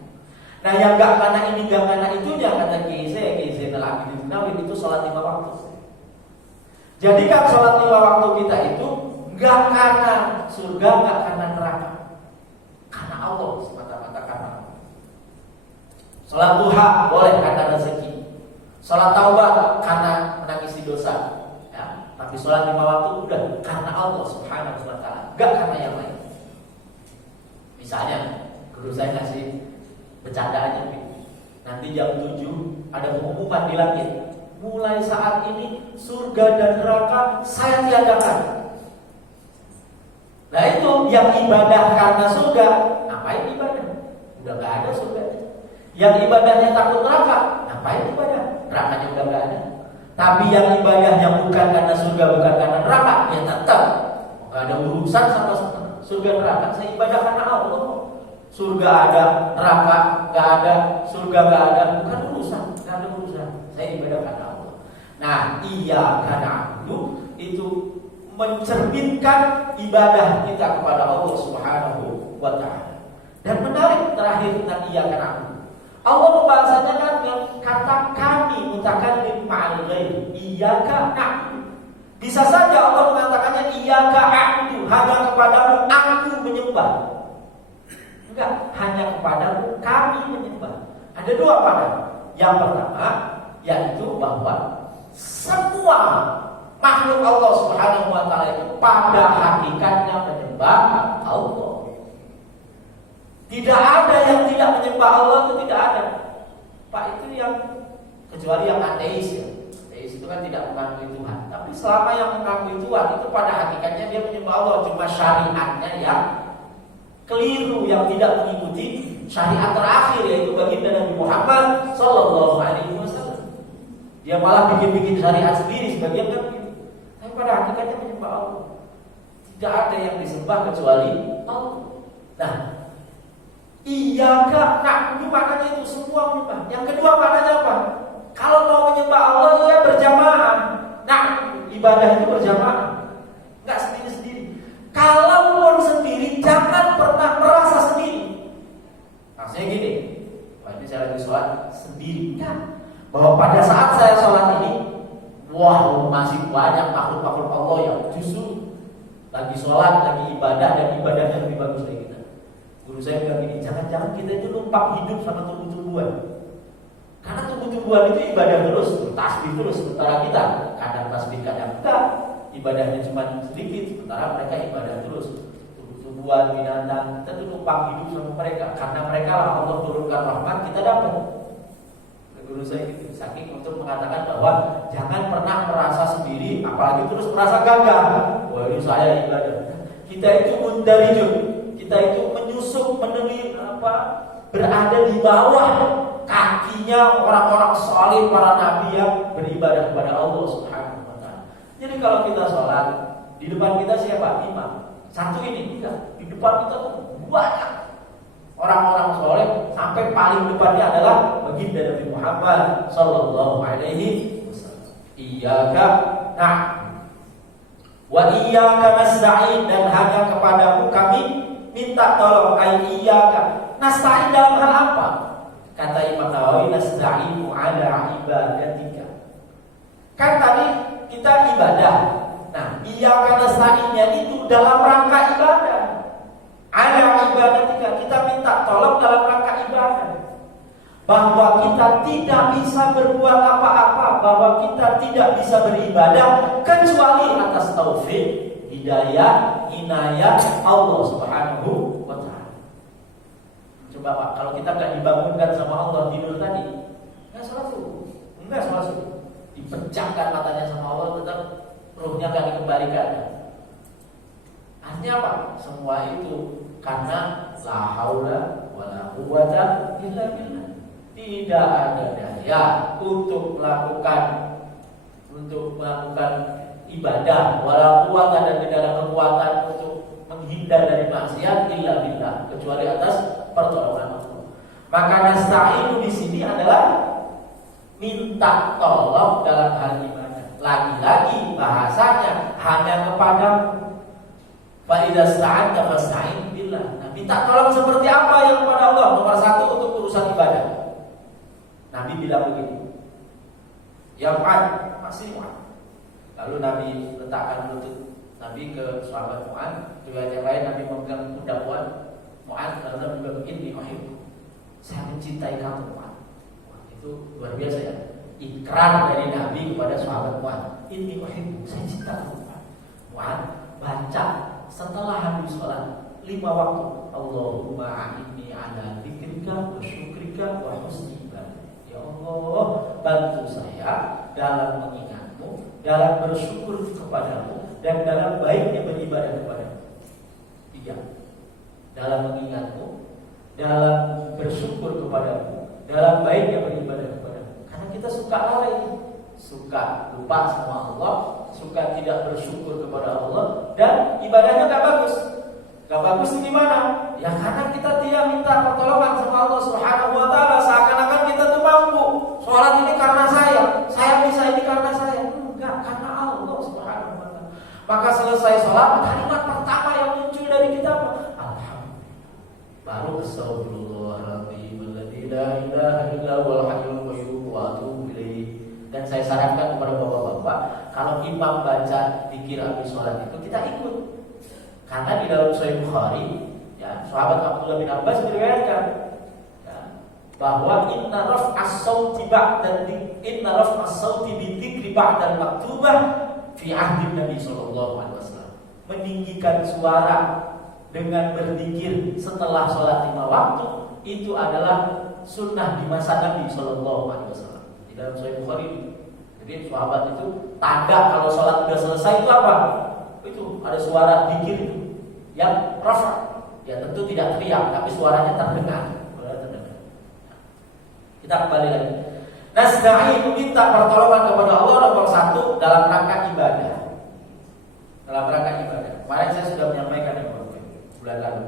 Nah, yang gak karena ini gak karena itunya kata Kiai Zainal Abidin Nawin itu sholat 5 waktu. Jadikan sholat 5 waktu kita itu gak karena surga, gak karena neraka, karena Allah, semata-mata karena Allah. Sholat duha boleh karena rezeki, sholat taubat karena menangisi dosa, ya. Tapi sholat 5 waktu udah karena Allah Subhanahu wa taala, gak karena yang lain. Misalnya guru saya ngasih bercanda aja, nanti jam 7 ada pengumuman di langit, mulai saat ini surga dan neraka saya tiadakan. Nah itu yang ibadah karena surga, ngapain ibadah? Udah gak ada surga. Yang ibadahnya takut neraka, ngapain ibadah? Nerakanya udah gak ada. Tapi yang ibadahnya bukan karena surga, bukan karena neraka, ya tetap gak ada urusan sama surga neraka. Saya ibadah karena Allah. Surga ada, neraka gak ada, surga gak ada, bukan urusan, gak ada urusan. Saya ibadah karena Allah. Nah, iya karena aku itu mencerminkan ibadah kita kepada Allah Subhanahu wa taala. Dan menarik terakhir tentang iya karena aku. Allah membahasannya dengan kata kami mutakallim ma'al ghairi. Iyyaka na'budu. Bisa saja Allah mengatakannya iyyaka a'budu, hanya kepadamu aku menyembah. Enggak, hanya kepadamu kami menyembah. Ada dua pada. Yang pertama yaitu bahwa semua makhluk Allah Subhanahu wa taala itu pada hakikatnya menyembah Allah. Tidak ada yang tidak menyembah Allah, itu tidak ada. Pak, itu yang kecuali yang ateis ya. Ateis itu kan tidak mengakui Tuhan. Tapi selama yang mengakui Tuhan itu pada hakikatnya dia menyembah Allah, cuma syariatnya yang keliru, yang tidak mengikuti syariat terakhir yaitu baginda Nabi Muhammad sallallahu alaihi wasallam. Dia malah bikin-bikin syariat sendiri sebagian kan gitu. Tapi pada hakikatnya menyembah Allah. Tidak ada yang disembah kecuali Allah. Nah, iyyaka na'budu maknanya itu semua menyembah. Yang kedua maknanya apa? Kalau mau menyembah Allah ya berjamaah. Nah, ibadah itu berjamaah, enggak sendiri-sendiri. Kalaupun sendiri jangan pernah merasa sendiri. Maksudnya gini, ini saya lagi sholat sendiri kan? Bahwa pada saat saya sholat ini, wah masih banyak makhluk-makhluk Allah yang justru lagi sholat, lagi ibadah dan ibadahnya lebih bagus dari kita. Guru saya bilang gini, jangan-jangan kita itu numpang hidup sama tumbuh-tumbuhan. Karena tumbuh-tumbuhan itu ibadah terus, tasbih terus, sementara kita kadang tasbih, kadang enggak. Ibadahnya cuma sedikit, sementara mereka ibadah terus. Tumbuh-tumbuhan, binatang, kita tuh numpang hidup sama mereka. Karena mereka lah Allah turunkan rahmat, kita dapat. Guru saya gitu, saking untuk mengatakan bahwa jangan pernah merasa sendiri, apalagi terus merasa gagal. Wah ini saya ibadah. Kita itu mundarijun, kita itu menyusup, berada di bawah kakinya orang-orang saleh, para nabi yang beribadah kepada Allah Subhanahu wa taala. Jadi kalau kita sholat, di depan kita siapa? Imam. Satu ini, enggak. Di depan kita tuh banyak orang-orang soleh, sampai paling depannya adalah baginda Nabi Muhammad sallallahu alaihi wasallam. Iyyaka na'budu wa iyyaka nasta'in, dan hanya kepadamu kami minta tolong. Iyyaka nasta'in dalam hal apa? Kata Imam Nawawi, nasta'inu ala ibadatika. Kan tadi kita ibadah. Nah, iyyaka nasta'innya itu dalam rangka ibadah. Ala ibadatika, kita minta tolong dalam rangka ibadah. Bahwa kita tidak bisa berbuat apa-apa, bahwa kita tidak bisa beribadah kecuali atas taufik, hidayah, inayah Allah Subhanahu wa ta'ala. Coba Pak, kalau kita nggak dibangunkan sama Allah tidur tadi, nggak sholat subuh, nggak sholat subuh, dipecahkan matanya sama Allah, tetap ruhnya nggak dikembalikan. Artinya apa? Semua itu karena la haula wala quwwata illa billah. Tidak ada daya untuk melakukan ibadah, wala quwwata, dan tidak ada kekuatan untuk menghindar dari maksiat illa billah, kecuali atas pertolongan Allah. Maka nasta'inu di sini adalah minta tolong dalam hal ibadah. Lagi-lagi bahasanya hanya kepadamu. Fa idza sta'anta fasta'in billah. Nah, minta tolong seperti apa yang kepada Allah? Nomor satu, untuk urusan ibadah. Nabi bilang begini, ya Mu'ad, masih Mu'ad. Lalu Nabi letakkan lutut Nabi ke sahabat Mu'ad. Riwayat yang lain Nabi memegang pundak Mu'ad, lalu Nabi bilang, inni uhibbu, saya mencintai kamu Mu'ad. Itu luar biasa ya, ikrar dari Nabi kepada sahabat Mu'ad. Inni uhibbu, saya cinta kamu Mu'ad. Baca setelah habis sholat 5 waktu, Allahumma inni ala dzikrika wa syukrika wa husni ibadah. Ya Allah, bantu saya dalam mengingatmu, dalam bersyukur kepadamu, dan dalam baiknya beribadah kepadamu. Iya, dalam mengingatmu, dalam bersyukur kepadamu, dalam baiknya beribadah kepadamu. Karena kita suka lalai, suka lupa sama Allah, suka tidak bersyukur kepada Allah, dan ibadahnya gak bagus. Gak bagus di mana? Ya karena kita tidak minta pertolongan sama Allah Subhanahu wa taala, seakan-akan kita tuh mampu. Sholat ini karena saya bisa ini karena saya. Enggak, karena Allah Subhanahu wa taala. Maka selesai sholat, kalimat pertama yang muncul dari kita apa? Alhamdulillah. Baru astagfirullahaladzim alladzi la ilaha illa huwal hayyul qayyum wa atubu ilaih. Dan saya sarankan kepada bapak-bapak, kalau imam baca zikir habis sholat itu kita ikut. Karena di dalam Sahih Bukhari, ya, sahabat Abdullah bin Abbas meriwayatkan, ya, bahwa inna raf'as sauti bidzikri ba'dal maktubah fi ahdi Nabi sallallahu alaihi wasallam. Meninggikan suara dengan berzikir setelah sholat 5 waktu itu adalah sunnah di masa Nabi sallallahu alaihi wasallam. Di dalam Sahih Bukhari. Jadi sahabat itu tanda kalau sholat sudah selesai itu apa? Itu ada suara zikir itu yang rafa. Ya tentu tidak teriak, tapi suaranya terdengar. Kita kembali lagi. Nasta'in, minta pertolongan kepada Allah nomor satu dalam rangka ibadah. Dalam rangka ibadah. Kemarin saya sudah menyampaikan yang bulan lalu.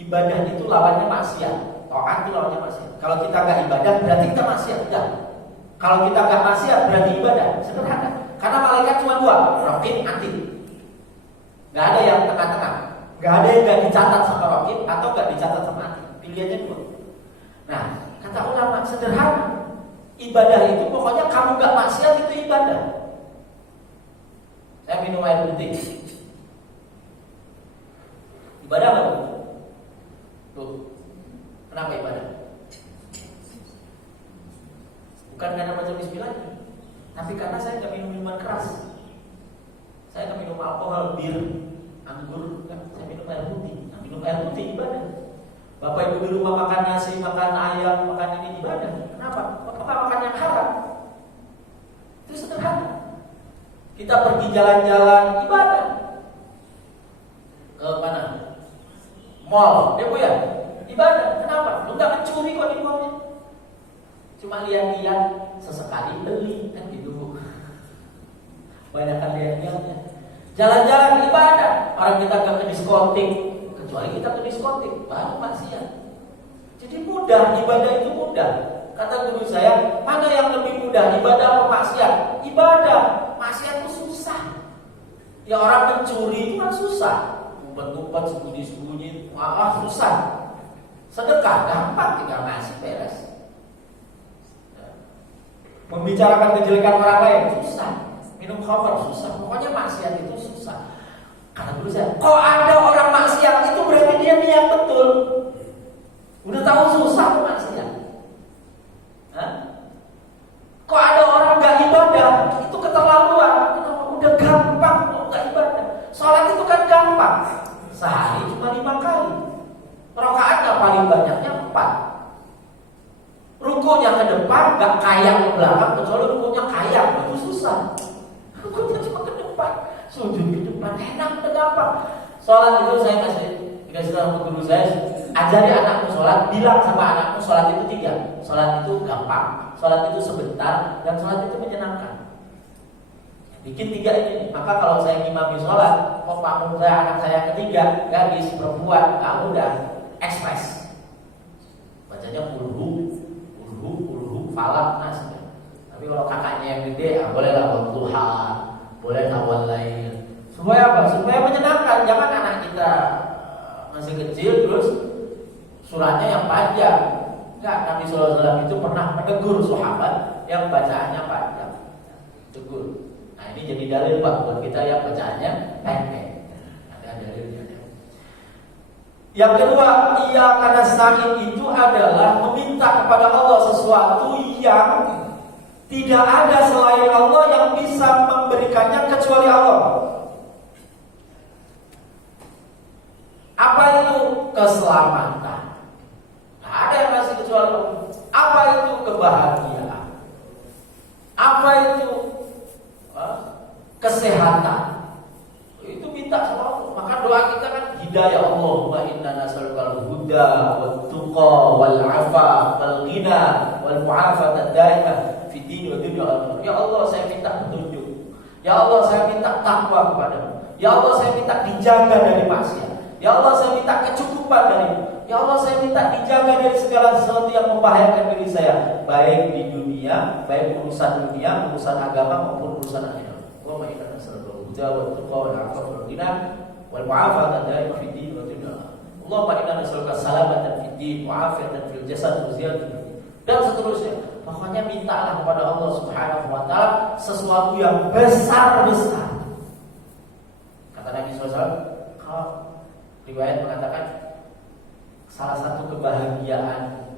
Ibadah itu lawannya maksiat. Taat itu lawannya maksiat. Kalau kita nggak ibadah berarti kita maksiat. Tidak. Kalau kita nggak maksiat berarti ibadah. Sederhana. Karena malaikat cuma 2, raqib, atid. Nggak ada yang tengah-tengah. Nggak ada yang nggak dicatat sama raqib atau nggak dicatat sama atid. Pilihannya 2. Nah, kata ulama sederhana. Ibadah itu pokoknya kamu nggak maksiat itu ibadah. Saya minum air putih. Ibadah apa? Tuh. Kenapa ibadah? Bukan karena baca bismillah, tapi karena saya nggak minum minuman keras. Saya nggak minum alkohol, bir, anggur, enggak. Saya minum air putih. Nah, minum air putih ibadah. Bapak ibu di rumah makan nasi, makan ayam, makan ini ibadah. Kenapa? Bapak makan yang haram. Itu sederhana. Kita pergi jalan-jalan ibadah. Ke mana? Mall, ya Bu ya. Ibadah. Kenapa? Lu nggak mencuri kok di mallnya. Cuma lihat-lihat, sesekali beli, kan gitu. Banyakkan lihat-lihatnya. Jalan-jalan ibadah. Orang kita ke diskotik, kecuali kita ke diskotik, baru maksiat. Jadi mudah, ibadah itu mudah. Kata guru saya, mana yang lebih mudah, ibadah atau maksiat? Ibadah, maksiat itu susah. Ya orang mencuri itu kan susah. Ngumpet-ngumpet, sembunyi-sembunyi, wah susah. Sedekah gampang, tinggal ngasih beres. Membicarakan kejelekan orang lain susah. Minum khamr susah. Pokoknya maksiat itu susah. Kata guru saya, kok ada orang maksiat itu berarti dia niat betul. Udah tahu susah tuh maksiat. Hah? Kok ada orang gak ibadah? Itu keterlaluan. Udah gampang kok gak ibadah. Sholat itu kan gampang. Sehari cuma 5 kali. Rakaatnya paling banyaknya 4. Rukunya ke depan, gak kayak ke belakang. Kecuali rukunya kayak, itu susah. Rukunya cuma ke depan, sujud ke depan, enak, udah gampang. Sholat itu saya dikasih tahu sama guru saya, ajari anakmu sholat, bilang sama anakmu sholat itu 3. Sholat itu gampang, sholat itu sebentar, dan sholat itu menyenangkan. Bikin 3 ini. Maka kalau saya ngimami sholat, kok makmum saya, anak saya ketiga, gadis, perempuan, gak mudah, ekspres. Bacanya ulhu, falak, nas. Tapi kalau kakaknya yang gede, bolehlah wadduha, boleh awal lain. Supaya apa? Supaya menyenangkan. Jangan anak kita masih kecil terus suratnya yang panjang. Enggak, Nabi SAW itu pernah menegur sahabat yang bacaannya panjang. Tegur. Nah ini jadi dalil Pak buat kita yang bacaannya pendek. Ada dalilnya. Yang kedua, iyyaka nasta'in itu adalah meminta kepada Allah sesuatu yang tidak ada selain Allah yang bisa memberikannya kecuali Allah. Apa itu? Keselamatan. Nah, ada yang masih kecuali Allah. Apa itu? Kebahagiaan. Apa itu? Kesehatan. Itu minta sama Allah. Maka doa kita kan hidayah. Allahumma inna nas'alukal huda wat tuqa wal afa wal ghina wal mu'afata daimah fid din wa dunya. Ya Allah, saya minta petunjuk. Ya Allah, saya minta takwa kepadamu. Ya Allah, saya minta dijaga dari maksiat. Ya Allah, saya minta kecukupan darimu. Ya Allah, saya minta dijaga dari segala sesuatu yang membahayakan diri saya, baik di dunia, baik urusan dunia, urusan agama maupun urusan akhirat. Allahumma inna nas'alukal huda wat tuqa wal afa wal ghina wal mu'afata daimah fid din wa dunya. Allahumma inna nas'aluka salamatan fid din wa afiatan fil jasad wa ziyadatan dan seterusnya. Pokoknya mintalah kepada Allah Subhanahu wa taala sesuatu yang besar-besar. Kata Nabi SAW, kalau riwayat mengatakan salah satu kebahagiaan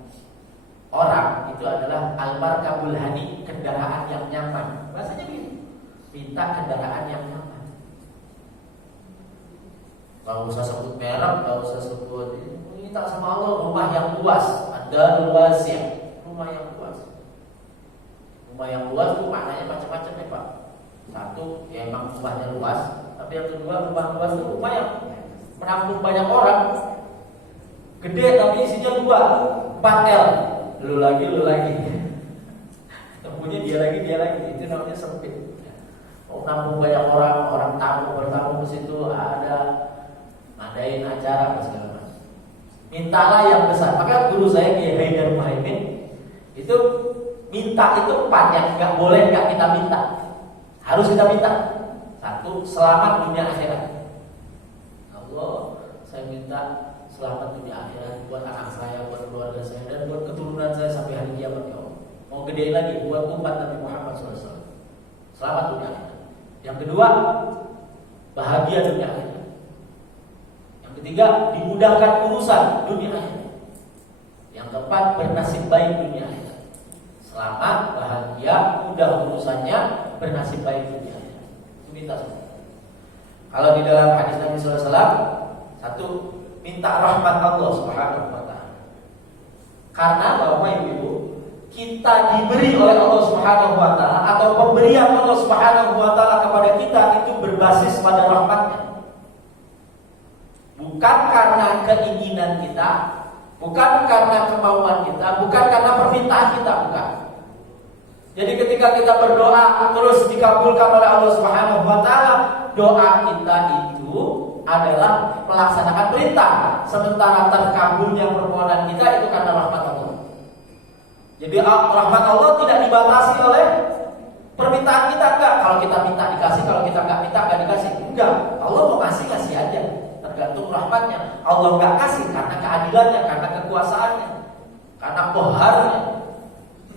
orang itu adalah al-markabul hani, kendaraan yang nyaman. Bahasanya begitu. Minta kendaraan yang nyaman. Gak usah sebut merek, gak usah sebut ini. Minta sama Allah rumah yang luas, ada luas ya, rumah yang luas. Rumah yang luas itu maknanya macam-macam ya Pak. Satu, ya emang rumahnya luas. Tapi yang kedua, rumah luas itu rumah yang menampung banyak orang. Gede tapi isinya 2, 4L. Lu lagi. Tempunya dia lagi. Itu namanya sempit. Mau menampung banyak orang tamu bertamu ke situ, ada ngadain acara segala macam. Mintalah yang besar. Maka guru saya Kiai Haidar Muhaimin itu minta itu 4 yang nggak boleh nggak kita minta, harus kita minta. 1, selamat dunia akhirat. Allah, saya minta selamat dunia akhirat buat anak saya, buat keluarga saya, dan buat keturunan saya sampai hari kiamat ya Allah. Mau gede lagi buat umat Nabi Muhammad SAW. Selamat dunia akhirat. Yang kedua, bahagia dunia akhirat. Yang ketiga, dimudahkan urusan dunia akhirat. Yang keempat, bernasib baik dunia akhirat. Selamat, bahagia, mudah urusannya, bernasib baik dunia akhirat. Itu minta semua. Kalau di dalam hadis Nabi SAW, 1, minta rahmat Allah Subhanahu wa taala. Karena Bapak Ibu, kita diberi oleh Allah Subhanahu wa taala atau pemberian Allah Subhanahu wa taala kepada kita itu berbasis pada rahmatnya. Bukan karena keinginan kita, Bukan karena kemauan kita, bukan karena permintaan kita, bukan. Jadi ketika kita berdoa terus dikabulkan oleh Allah Subhanahu wa taala, doa kita itu adalah melaksanakan perintah, sementara terkabulnya permohonan kita itu karena rahmat Allah. Jadi rahmat Allah tidak dibatasi oleh permintaan kita, enggak. Kalau kita minta dikasih, kalau kita enggak minta enggak dikasih. Enggak. Allah mau kasih aja. Tergantung rahmatnya. Allah enggak kasih karena keadilannya, karena kekuasaannya, karena qaharnya.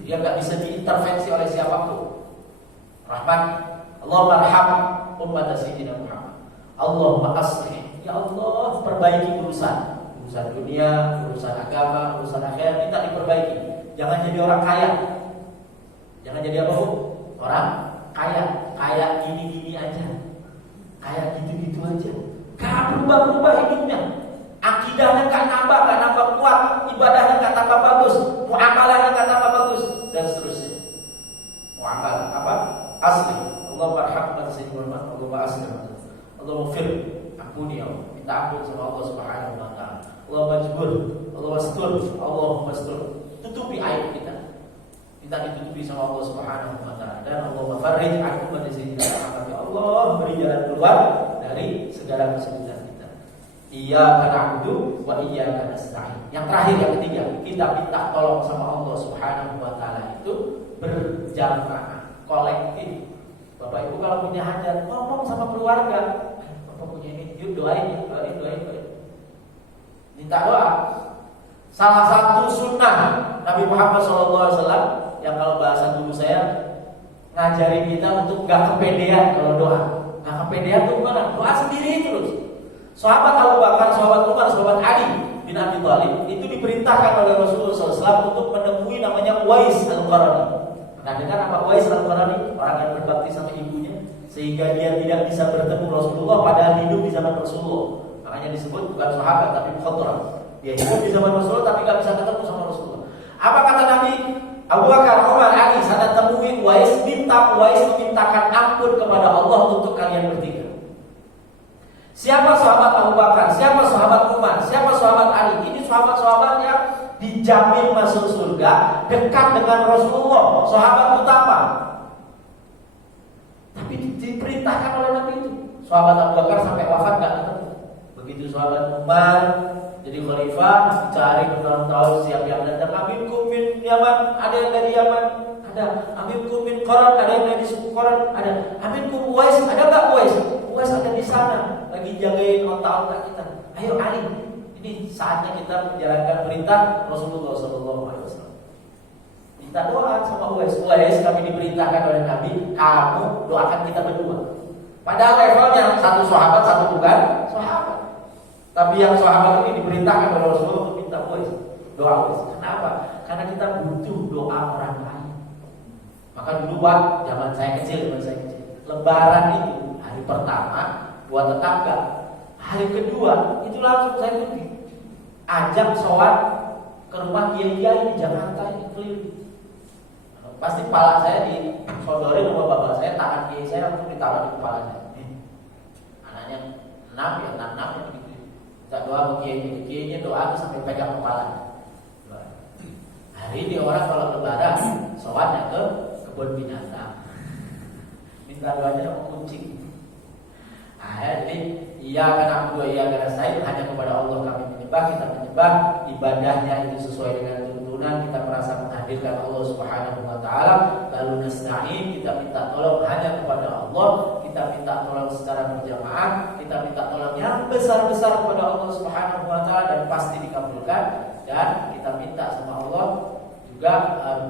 Dia enggak bisa diintervensi oleh siapapun. Rahmat Allahumma arham ummat sayyidina Muhammad. Allahumma aslih. Ya Allah, perbaiki urusan dunia, urusan agama, urusan akhirat kita diperbaiki. Jangan jadi orang kaya. Jangan jadi apa, Bu? Orang kaya gini-gini aja, kayak gitu-gitu aja, gak berubah-ubah hidupnya, akidahnya gak nambah kuat, ibadahnya gak tambah bagus, muamalahnya gak tambah bagus, dan seterusnya. Muamalah apa? Asli. Allah marhamkan sayyidina Allah asli. Allah maghfir, ampuni ya Allah, minta ampun sama Allah Subhanahu wa taala. Allah majbur, Allah wastur, Allah mastur, tutupi aib kita. Kita ditutupi sama Allah Subhanahu wa taala, dan Allah mafarrij anhum wa sayyidina Muhammad. Ya Allah, beri jalan keluar dari segala kesulitan kita. Iyyaka na'budu wa iyyaka nasta'in. Yang terakhir, yang ketiga, kita minta tolong sama Allah Subhanahu wa taala itu berjamaah, kolektif. Bapak Ibu kalau punya hajat, ngomong sama keluarga. Bapak punya ini, yuk doain. Minta doa. Salah satu sunnah Nabi Muhammad SAW yang kalau bahasa dulu saya ngajarin kita untuk gak kepedean kalau doa. Gak kepedean itu gimana? Doa sendiri terus. Sahabat Abu Bakar, sahabat Umar, sahabat Ali bin Abi Thalib itu diperintahkan oleh Rasulullah SAW untuk menemui namanya Uwais Al-Qarani. Pernah dengar nama Uwais Al-Qarani? Orang yang berbakti sama ibunya sehingga dia tidak bisa bertemu Rasulullah padahal hidup di zaman Rasulullah. Makanya disebut bukan sahabat tapi mukhadram. Dia hidup di zaman Rasulullah tapi gak bisa ketemu sama Rasulullah. Apa kata Nabi? Abu Bakar, Umar, Ali sana temui Uwais, minta Uwais memintakan ampun kepada Allah untuk kalian bertiga. Siapa sahabat Abu Bakar? Siapa sahabat Umar? Siapa sahabat Ali? Ini sahabat-sahabat yang dijamin masuk surga, dekat dengan Rasulullah, sahabat utama. Tapi diperintahkan oleh Nabi itu. Sahabat Abu Bakar sampai wafat gak ketemu. Begitu sahabat Umar jadi khalifah, cari bertahun-tahun siapa yang datang. Aminkum min Yaman, ada yang dari Yaman, ada. Aminkum min Qaran, ada yang dari suku Qaran, ada. Aminkum Uwais, ada enggak Uwais? Uwais ada di sana, lagi jagain otak-otak kita. Ayo Ali, ini saatnya kita menjalankan perintah Rasulullah SAW. Minta doa sama Uwais. Uwais, kami diperintahkan oleh Nabi, kamu doakan kita berdua. Padahal levelnya satu sahabat, satu bukan sahabat. Tapi yang sahabat ini diperintahkan oleh Rasulullah untuk minta doa Uwais. Kenapa? Karena kita butuh doa orang lain. Maka dulu Pak, zaman saya kecil, Lebaran itu hari pertama buat tetangga. Hari kedua itu langsung saya pergi ajak sholat ke rumah kiai-kiai di Jakarta ini keliling. Pasti kepala saya disodorin sama bapak saya, tangan kiai saya langsung ditaruh di kepalanya. Anaknya 6 ya, 6 ya begitu. Kita doa ke kiai-kiainya, doa sampai pegang kepala. Hari ini orang kalau lebaran sholatnya ke kebun binatang, minta doanya sama kucing. Jadi iya karena dua iya karena saya hanya kepada Allah kami menyembah, kita menyembah, ibadahnya itu sesuai dengan tuntunan, kita merasa menghadirkan Allah Subhanahu wa taala, lalu nasta'in, kita minta tolong hanya kepada Allah, kita minta tolong secara berjamaah, kita minta tolong yang besar-besar kepada Allah Subhanahu wa taala dan pasti dikabulkan, dan kita minta sama Allah juga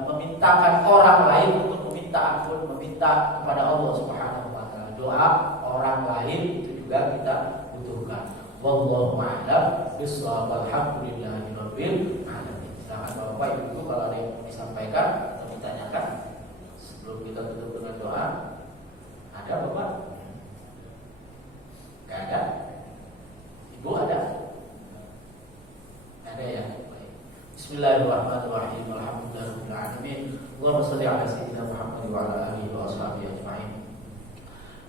memintakan orang lain untuk meminta ampun, meminta kepada Allah Subhanahu wa taala. Doa orang lain itu juga kita butuhkan. Wallahu a'lam bishawab. Alhamdulillahirabbil alamin. Silakan Bapak Ibu kalau ada yang mau disampaikan atau ditanyakan sebelum kita tutup dengan doa. Ada Bapak? Enggak ada? Ibu ada? Ada ya? Bismillahirrahmanirrahim. Alhamdulillahirabbil alamin. Allahumma shalli ala sayyidina Muhammad wa ala alihi wa sahbihi ajma'in.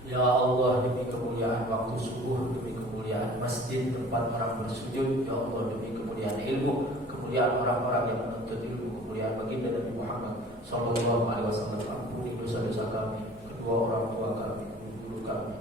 Ya Allah, demi kemuliaan waktu subuh, demi kemuliaan masjid tempat orang bersujud, ya Allah, demi kemuliaan ilmu, kemuliaan orang-orang yang menuntut ilmu, kemuliaan baginda Nabi Muhammad sallallahu alaihi wasallam. Ampuni dosa-dosa kami, kedua orang tua kami, guru kami,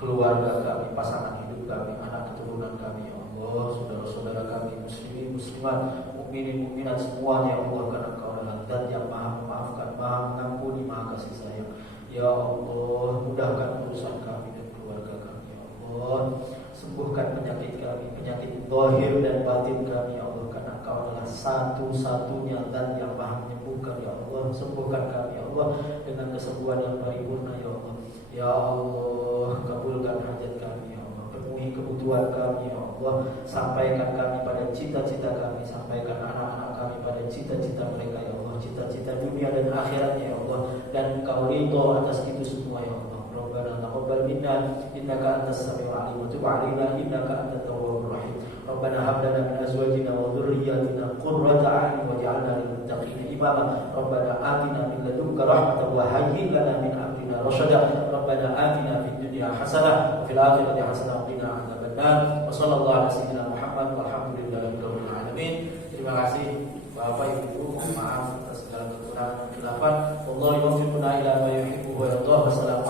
keluarga kami, pasangan hidup kami, anak keturunan kami, ya Allah, saudara-saudara kami, muslimin, muslimat, mukminin, mukminat semuanya, ya Allah, karena Engkau adalah Zat yang Maha memaafkan, Maha mengampuni, Maha kasih sayang. Ya Allah, mudahkan urusan kami dan keluarga kami, ya Allah. Sembuhkan penyakit kami, penyakit zahir dan batin kami, ya Allah, karena Engkau adalah satu-satunya Zat yang Maha menyembuhkan, ya Allah. Sembuhkan kami, ya Allah, dengan kesembuhan yang paripurna, ya Allah. Ya Allah, kabulkan hajat kami, ya Allah. Penuhi kebutuhan kami, ya Allah. Sampaikan kami pada cita-cita kami, sampaikan anak-anak kami pada cita-cita mereka, ya Allah. Cita-cita dunia dan akhiratnya, ya Allah. Dan Engkau ridho atas itu semua, ya Allah. Rabbana taqabbal minna innaka antas samiul alim wa tub 'alaina innaka antat tawwabur rahim. Rabbana hab lana min azwajina wa dhurriyyatina qurrata a'yun waj'alna lil muttaqina imama. Rabbana atina min ladunka rahmatan wa hayyi lana min amrina rasyada. Rabbana atina fid dunya hasanah wa fil akhirati hasanah wa qina adzabannar. Wa sallallahu ala sayyidina Muhammad walhamdulillahirabbil alamin. Terima kasih Bapak Ibu, maaf atas segala kekurangan dan khilafan. Wallahu yuwaffiquna ila ma yuhibbu wa yardah. Wassalamu